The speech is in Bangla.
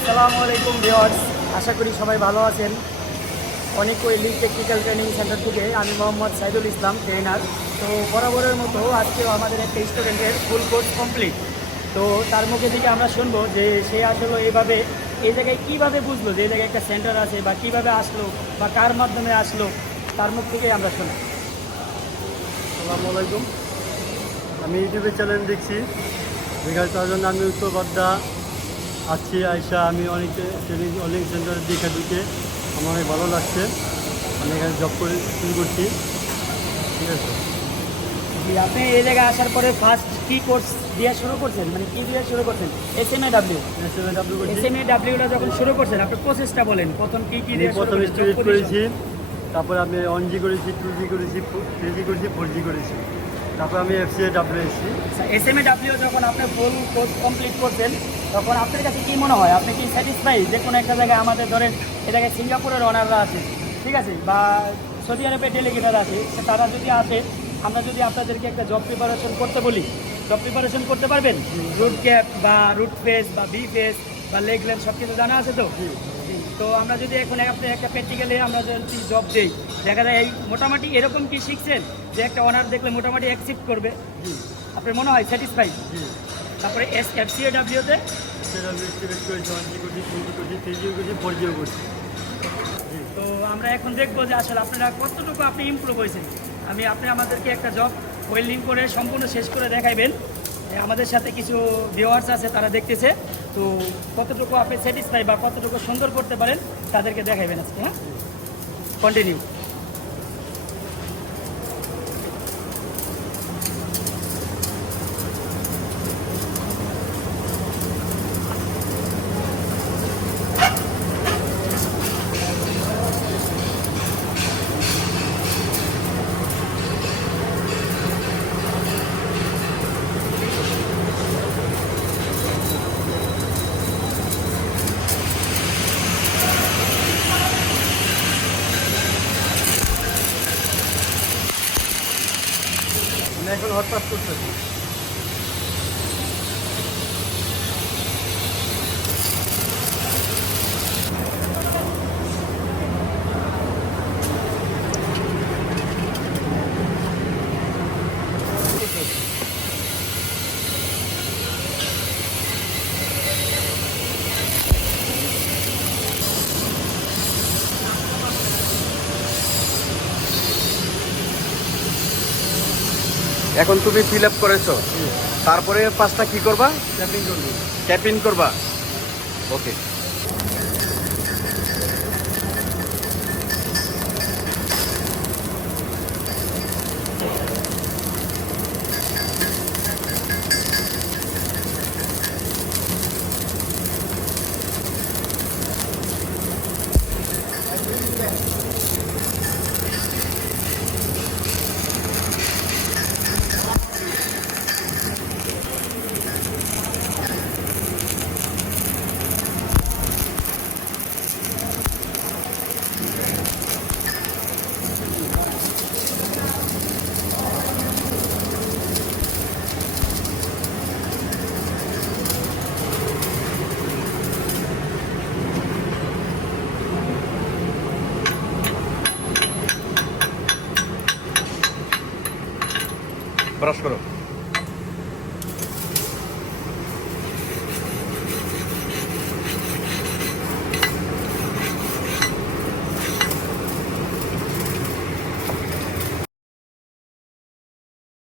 আসসালামু আলাইকুম ভিওয়ার্স আশা করি সবাই ভালো আছেন। অনেক লিগ টেকনিক্যাল ট্রেনিং সেন্টার থেকে আমি মোহাম্মদ সাইদুল ইসলাম ট্রেনার তো বরাবরের মতো আজকেও আমাদের একটা স্টুডেন্টের ফুল কোর্স কমপ্লিট তো তার মুখে থেকে আমরা শুনব যে সে আসলে এইভাবে, এই জায়গায় কীভাবে বুঝলো যে এই জায়গায় একটা সেন্টার আছে বা কীভাবে আসলো বা কার মাধ্যমে আসলো, তার মুখ থেকে আমরা শুনি। আসসালামু আলাইকুম। আমি ইউটিউবে চ্যানেল দেখছি। দেখার তার জন্য আমি উত্তর বাড্ডা। আছি আইসা আমি অনেক ট্রেনিং অনেক সেন্টারে দেখে ঢুকে আমার অনেক ভালো লাগছে। আমি এখানে জব করে শুরু করছি। ঠিক আছে। আপনি এই জায়গায় আসার পরে ফার্স্ট কি কোর্স দিয়ে শুরু করছেন? মানে কি দিয়ে শুরু করছেন? S M A W S M W S M A ডাব্লিউটা যখন শুরু করছেন আপনার প্রসেসটা বলেন। প্রথম কি কি দিয়ে প্রথম স্টুডেন্ট করেছি। তারপরে আমি ওয়ান জি করেছি টু জি করেছি থ্রি জি করেছি ফোর জি করেছি। তারপর আমি এফ সি এ ডাব্লিউ এসছি এস এম এ ডাব্লিউ যখন আপনি ফুল কোর্স কমপ্লিট করছেন তখন আপনার কাছে কি মনে হয়? আপনি কি স্যাটিসফাই যে কোনো একটা জায়গায় আমাদের ধরেন এ জায়গায় সিঙ্গাপুরের অনাররা আছে ঠিক আছে? বা সৌদি আরবের ডেলিগেটার আছে তারা যদি আসে আমরা যদি আপনাদেরকে একটা জব প্রিপারেশন করতে বলি জব প্রিপারেশন করতে পারবেন? রুট ক্যাপ বা রুট ফেস বা বি ফেস বা লেগ লেন্থ সব কিছু জানা আছে তো। তো আমরা যদি এখন আপনি একটা প্র্যাকটিক্যালি আমরা যদি জব দিই দেখা যায় এই মোটামুটি এরকম কি শিখছেন যে একটা অনার দেখলে মোটামুটি অ্যাকসেপ্ট করবে? আপনার মনে হয় স্যাটিসফাই তারপরে এস এফ সি ডাব্লিউতে ডাব্লিউ স্টুডেন্ট করেছি ওয়ান জি। করছি টু জি করছি জি করছি ফোর জিও তো আমরা এখন দেখব যে আসলে আপনারা কতটুকু আপনি ইমপ্রুভ হয়েছেন। আমি আপনি আমাদেরকে একটা জব ওয়েল্ডিং করে সম্পূর্ণ শেষ করে দেখাইবেন। আমাদের সাথে কিছু ভিওয়ার্স আছে, তারা দেখতেছে। তো কতটুকু আপনি স্যাটিসফাই বা কতটুকু সুন্দর করতে পারেন, তাদেরকে দেখাবেন আজকে হ্যাঁ? কন্টিনিউ এখন হটপাস করতেছি। এখন তুমি ফিল আপ করেছ। তারপরে পাঁচটা কি করবা? ট্যাপিং করবা। ট্যাপ করবা। ওকে ব্রাশ করো